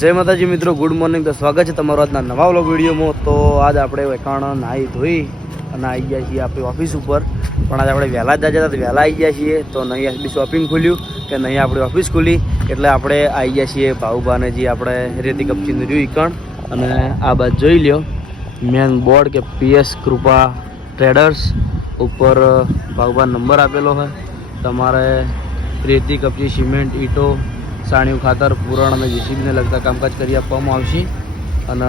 જય માતાજી મિત્રો ગુડ મોર્નિંગ તો સ્વાગત છે તમારો આજના નવા વ્લોગ વિડીયોમાં. તો આજ આપણે વેકાણ નાહી ધોઈ અને આવી ગયા છીએ આપણી ઓફિસ ઉપર. પણ આજે આપણે વહેલા જ જતા વહેલા આવી ગયા છીએ. તો નહીં બી શોપિંગ ખુલ્યું કે નહીં આપણી ઓફિસ ખુલી. એટલે આપણે આવી ગયા છીએ ભાઉભાને જે આપણે રેતી કપચીનું રહ્યું ઈકણ. અને આ બાદ જોઈ લ્યો મેન બોર્ડ કે પીએસ કૃપા ટ્રેડર્સ ઉપર ભાઉભા નંબર આપેલો હોય. તમારે રેતી, કપચી સિમેન્ટ ઈંટો સાણિયું ખાતર, પૂરણ અને જીસીબીને લગતા કામકાજ કરી આપવામાં આવશે. અને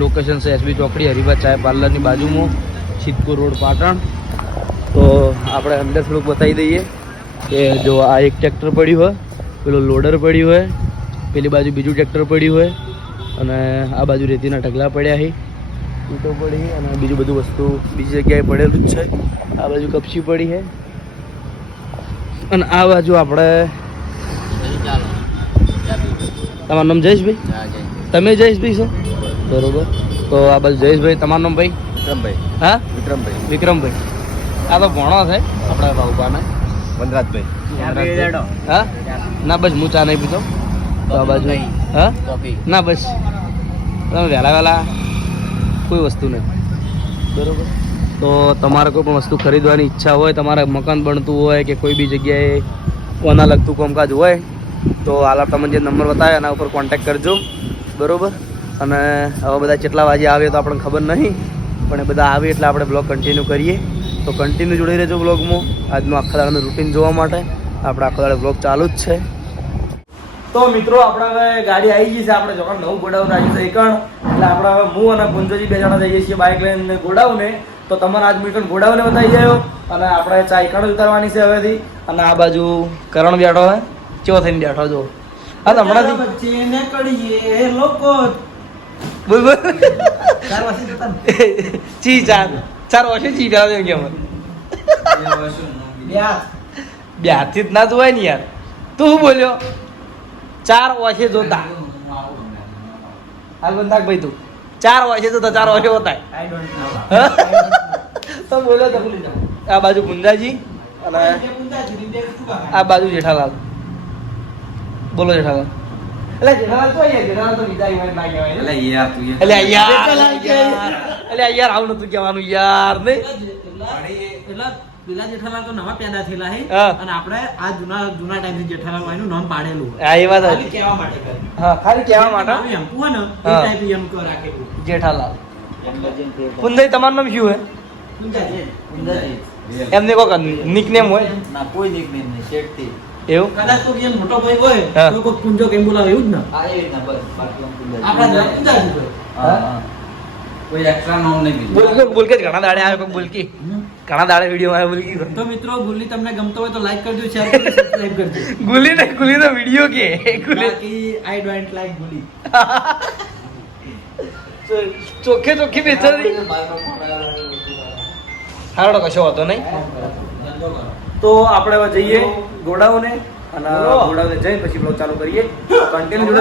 લોકેશન છે એસબી ચોકડી હરિભા ચાય પાર્લરની બાજુમાં, સિદ્ધપુર રોડ, પાટણ. તો આપણે અંદર થોડુંક બતાવી દઈએ કે જો આ એક ટ્રેક્ટર પડ્યું હોય, પેલું લોડર પડ્યું હોય, પેલી બાજુ બીજું ટ્રેક્ટર પડ્યું હોય, અને આ બાજુ રેતીના ઢગલા પડ્યા છે, ઈંટો પડી અને બીજું બધું વસ્તુ બીજી જગ્યાએ પડેલું જ છે. આ બાજુ કપચી પડી છે. અને આ બાજુ આપણે તમારું નામ જયેશભાઈ? તમે જયેશભાઈ છો? બરોબર. તો આ બાજુ જયેશભાઈ તમારું નામ ભાઈ? વિક્રમભાઈ. હા? વિક્રમભાઈ. વિક્રમભાઈ. આ તો ભણો છે આપણા બાબુપાને વનરાજભાઈ. હા? ના બસ હું ચા નહીં પીતો. તો આ બાજુ હા? ના બસ. તમે વહેલા વહેલા કોઈ વસ્તુ નહીં. બરોબર. તો તમારે કોઈ પણ વસ્તુ ખરીદવાની ઈચ્છા હોય તમારે મકાન બનતું હોય કે કોઈ બી જગ્યાએ ઓના લગતું કામકાજ હોય તો આલા તમે જે નંબર બતાવ્યા એના ઉપર કોન્ટેક્ટ કરજો. બરોબર? અને હવે બધા કેટલા વાગે આવે તો આપણને ખબર નહીં, પણ એ બધા આવે એટલે આપણે બ્લોગ કન્ટિન્યુ કરીએ. તો કન્ટિન્યુ જોડી રહેજો બ્લોગમાં આજનું આખા દાડાનું રૂટીન જોવા માટે. આપણે આખો દાડો બ્લોગ ચાલુ જ છે. તો મિત્રો, આપણે હવે ગાડી આવી ગઈ છે. આપણે જોkan નવું ગોડાઉન આવ્યું છે એકણ એટલે આપણે હવે હું અને ગુંજોજી બે જણા જઈએ છીએ બાઇક લઈને ગોડાઉને. તો તમારે આજ મીટર ગોડાઉને બતાવી ગયો અને આપણે ચા એકણ ઉતારવાની છે હવેથી. અને આ બાજુ કરણ બેઠો હે ચેવો થઈને બેઠો જો હા તો લોકો બોલ બોલ. ચી ચાર. ચાર વર્ષે ચી છે કેમ બે હાથથી જ ના જોવાય ને યાર. તું શું બોલ્યો? ચાર વર્ષે જોતા. હાલ બંધાક ભાઈ તું. ચાર વર્ષે જોતા ચાર વર્ષે હોતા. તો બોલો આ બાજુ ગુંજાજી અને આ બાજુ જેઠાલાલ. બોલો જેઠાલાલ. એટલે જેઠાલાલ તો અહીંયા જેઠાલાલ તો બીજા ઈવન ના? કહેવાય એટલે યાર યાર એટલે યાર આવું નતું કહેવાનું યાર નહીં? પેલા જેઠાલાલ તો નવા પેદા થયેલા છે અને આપણે આ જૂના જૂના ટાઈમથી જેઠાલાલ વાયનું નામ પાડેલું હોય. હા એ વાત ખાલી કહેવા માટે હા ખાલી કહેવા માટે? એમ હોય ને એ હા. એમ કર રાખેલું. જેઠાલાલ. કુંદઈ તમારું નામ શું હે? એમને કોઈ નિકનેમ હોય? ના કોઈ નિકનેમ નહીં, શેઠથી. એવું? કદાચ કોઈ એમ મોટો ભાઈ હોય તો કોઈ કુંજો કેમ બોલાવે એવું જ ને? આ એ રીતના બસ, આપણા હા, હા. કોઈ extra નામ નહીં બોલ બોલ બોલ કે ઘણા દાડે આવે ઘણા દાડે વીડિયો આવે બોલકી. તો મિત્રો ગુલ્લી તમને ગમતો હોય તો લાઈક કરજો શેર કરજો સબસ્ક્રાઇબ કરજો. ગુલી ને ગુલી નો વીડિયો કે. ગુલી આઈ ડોન્ટ લાઈક ગુલ્લી ચોખ્ખે ચોખ્ખી બેચારી હારડો કશો હતો નહીં. તો આપણે હવે જઈએ ગોડાઉને અને ગોડાઉને જઈને પછી બ્લોગ ચાલુ કરીએ. કન્ટિન્યુ જોડે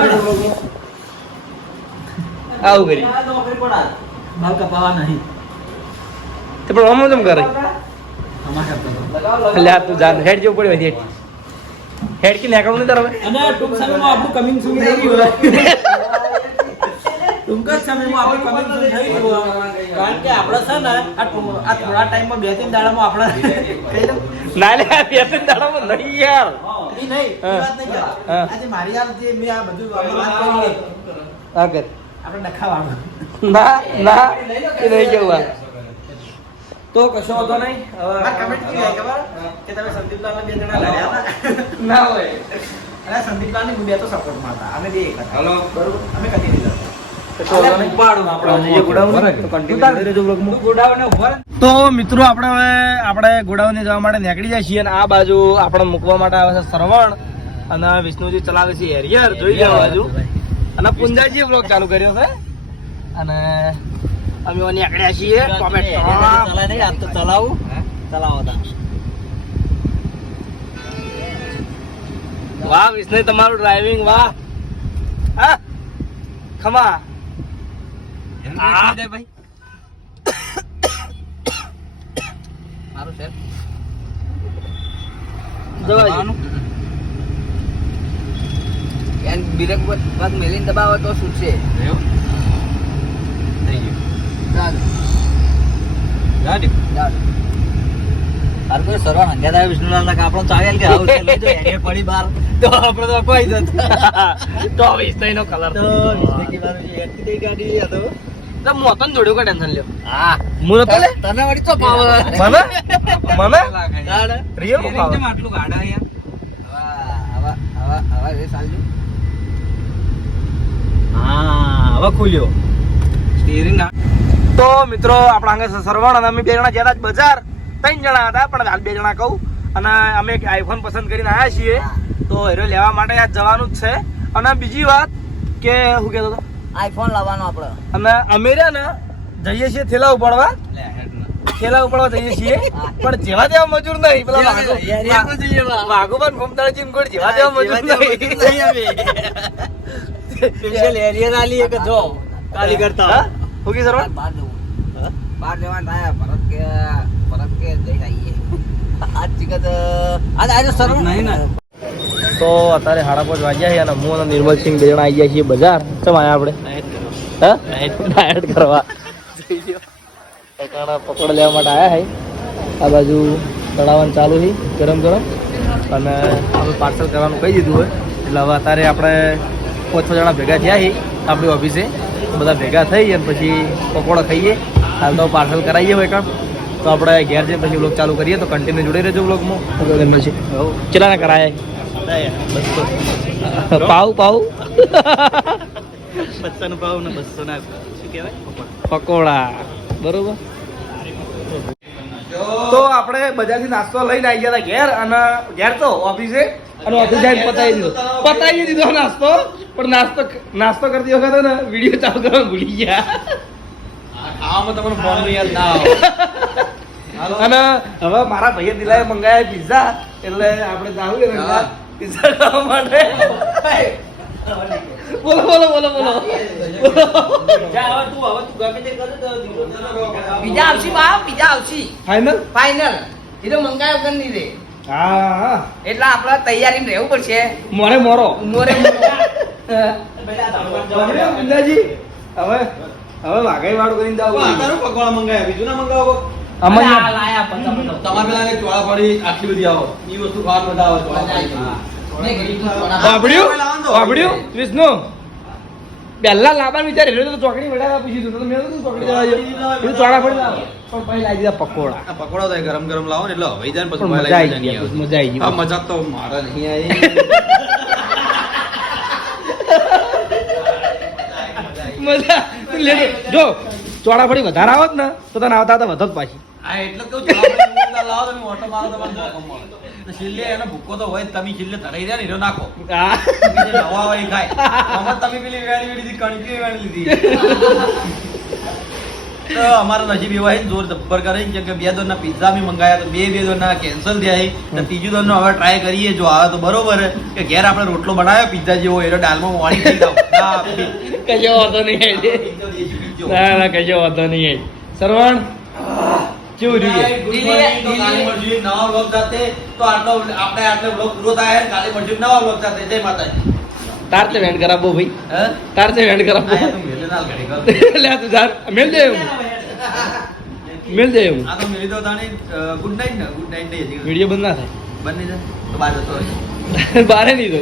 આવું કરી બાલ કપાવા નહીં. તે પણ આમ જમ કરે. એટલે આ તું જાન હેડ જેવું પડ્યો હેડ. હેડ કે નીકળવું નહીં તારે હવે? અને ટૂંક સમયમાં આપણું કમિંગ સુન થઈ ગયું. ટૂંક જ સમયમાં આપણે કમિંગ થઈ ગયું કારણ કે આપણે છે ને આ થોડા ટાઈમમાં બે ત્રણ દાડામાં આપણે ના લે બે ત્રણ દાડામાં નહીં યાર. નહીં. આજે મારી આ જે મેં આ બધું કર આપણે નખાવાનું. ના ના એ નહીં કેવું તો કશો વાંધો નહીં. ખબર? કે તમે સંદીપલાલને બે જણા લડ્યા હતા. ના હોય. અને સંદીપલાલને હું બે તો સપોર્ટમાં હતા. અમે બે એક હતા. બરોબર? અમે કદી નહીં તો મિત્રો આપણે હવે આપણે ગોડાઉને જવા માટે નીકળી જાય છીએ અને આ બાજુ આપણે મૂકવા માટે આવે છે શ્રવણ અને વિષ્ણુજી ચલાવે છે હેરિયર જોઈ ગયા બાજુ. અને પુંજાજી બ્લોગ ચાલુ કર્યો છે. અને અમે નીકળ્યા છીએ ટોમેટો વાહ વિષ્ણુ તમારું ડ્રાઇવિંગ વાહ. હા ખમા. આ. જવા દે. એન્ડ બ્રેક પગ મેલીને દબાવો તો છૂટશે ચાલ. ચાલ. તાર કોઈ સરવા હંગ્યા થાય વિષ્ણુલાલ ના આપણો ચાવેલ કે આવું છે? જો એગે પડી બાર. તો આપણે તો કોઈ જત. તો નો કલર તો. વિષ્ણુ કી બાર જે ગાડી આ તો તો મોતન જોડ્યો કે ટેન્શન લ્યો. હા. હું નતો લે. તને વળી તો પાવર મને? મને? રિયલ કો આટલું ગાડા આવા આવા આવા આવા રેસ આલજો હા હવે ખુલ્યો. સ્ટીરિંગ તો મિત્રો આપણા અંગે સરવણ અને અમે બે જણા ગયા હતા બજાર. ત્રણ જણા હતા પણ હાલ બે જણા કહું. અને અમે એક આઈફોન પસંદ કરીને આવ્યા છીએ. તો હીરો લેવા માટે જવાનું જ છે. અને બીજી વાત કે શું કહેતો હતો આઈફોન લાવવાનો આપણે. અને અમે રહ્યા ને જઈએ છીએ થેલા ઉપાડવા. થેલા ઉપાડવા જઈએ છીએ. પણ જેવા તેવા મજૂર નહીં. પેલા વાઘો ઘૂમતાળજી ને ગોળ જેવા તેવા મજૂર નહીં. કારીગર તો હા? શું કીધું સરવણ બહાર જવું. બહાર જવાનું થાય પરત કે પરત કે જઈ આવીએ આજ આજ આજે સર નહીં ને. તો અત્યારે સાડા પાંચ વાગ્યા છે અને હું અને નિર્મલસિંહ બે જણા આવી ગયા છીએ બજાર. ચમ આવ્યા આપણે? ડાયટ કરવા. પકોડા પકોડા લેવા માટે આવ્યા છે. આ બાજુ તળાવવાનું ચાલુ છે ગરમ ગરમ. અને અમે પાર્સલ કરવાનું કહી દીધું હોય. એટલે હવે અત્યારે આપણે પાંચ છ જણા ભેગા થયા છીએ આપણી ઓફિસે. બધા ભેગા થઈ અને પછી પકોડા ખાઈએ. હાલ તો પાર્સલ કરાવીએ હોય કામ. તો આપણે ઘેર જઈને પછી વ્લોગ ચાલુ કરીએ તો કન્ટિન્યુ જોડે રહેજો વ્લોગમાં કેટલાના કરાયા પાઉ બચ્ચાનું ભાવ ને બસો ના શું કહેવાય? પકોડા. બરોબર? તો આપણે બજારથી નાસ્તો લઈને આવી ગયા ઘેર અને ઘેર તો ઓફિસે અને ઓફિસ જઈને પતાવી દીધો. પતાવી દીધો નાસ્તો. પણ નાસ્તો નાસ્તો કરતી વખતે ને વીડિયો ચાલુ કરવા ભૂલી ગયા. આમાં તમને ફોન યાદ ના અને હવે મારા ભાઈએ દિલાએ મંગાયા પિઝા એટલે આપણે જાવું. પિઝા ખાવા માટે? બોલો બોલો બોલો બોલો. બીજા આવશી બા બીજા આવશી. ફાઈનલ ફાઇનલ એ તો મંગાયો કર નહીં રે? હા. હા એટલે આપણે તૈયારી રહેવું પડશે. મોરે મોરો. મોરે બિંદાજી. હવે હવે વાઘાઈ વાળું કરીને જાવ પકોડા મંગાયા બીજું ના મંગાવો? અમારી લાયા તમારે પેલા ને ચોળા પડી આટલી બધી આવો. એ વસ્તુ ખાવા બધા આવે ચોળા પડી. વાપડ્યું વાપડ્યું વિષ્ણુ? પહેલા લાંબા વિચાર એટલે તો ચોકડી વડાવા પૂછી દીધું તો મેં તો ચોકડી જવા. કીધું ચોળા પડી લાવો. પણ પછી લાવી દીધા પકોડા. પકોડા તો ગરમ ગરમ લાવો ને એટલે હવાઈ જાય ને પછી મજા આવી જાય મજા આવી ગઈ. મજા તો મારા નહીં આવી. મજા. લે જો ચોળા ફળી વધારે આવત ને તો તને આવતા આવતા વધત પાછી. આ એટલે કેવું ચોળા લાવો તમે ઓટો મારો તમારે જોખમ મળે. છેલ્લે એને ભૂકો તો હોય તમે છેલ્લે ધરાઈ જાય ને હીરો નાખો. હા. હોય ખાય. આમાં તમે પેલી વેણી લીધી કણકી વેણી લીધી. તો અમારા નસીબ એવા છે જોર જબ્બર કરે છે કે બે દોરના પિઝા બી મંગાયા તો બે બે દોરના કેન્સલ થયા તો ત્રીજું દોરનો હવે ટ્રાય કરીએ જો આવે તો બરોબર કે ઘેર આપણે રોટલો બનાવ્યો પિઝા જેવો એનો ડાલમાં વાણી થઈ જાવ ના વાંધો નહીં. કશો વાંધો નહીં. સરવણ કેવું રહ્યું નવા vlog સાથે. તો આટલો આપણે આટલો vlog પૂરો થાય. કાલે મળીએ નવા vlog સાથે જય માતાજી તાર તે વેન્ડ કરાવો ભાઈ હે? તાર તે વેન્ડ કરાવો તો મેલે ના ઘડી કર. લે તું જાર મેલ દે હું મેલ દે હું આ તો મેલી તો તાણી, ગુડ good ને ગુડ નાઈટ નહીં. વીડિયો બંધ ના થાય બંધ છે તો બાર જતો બારે નહીં તો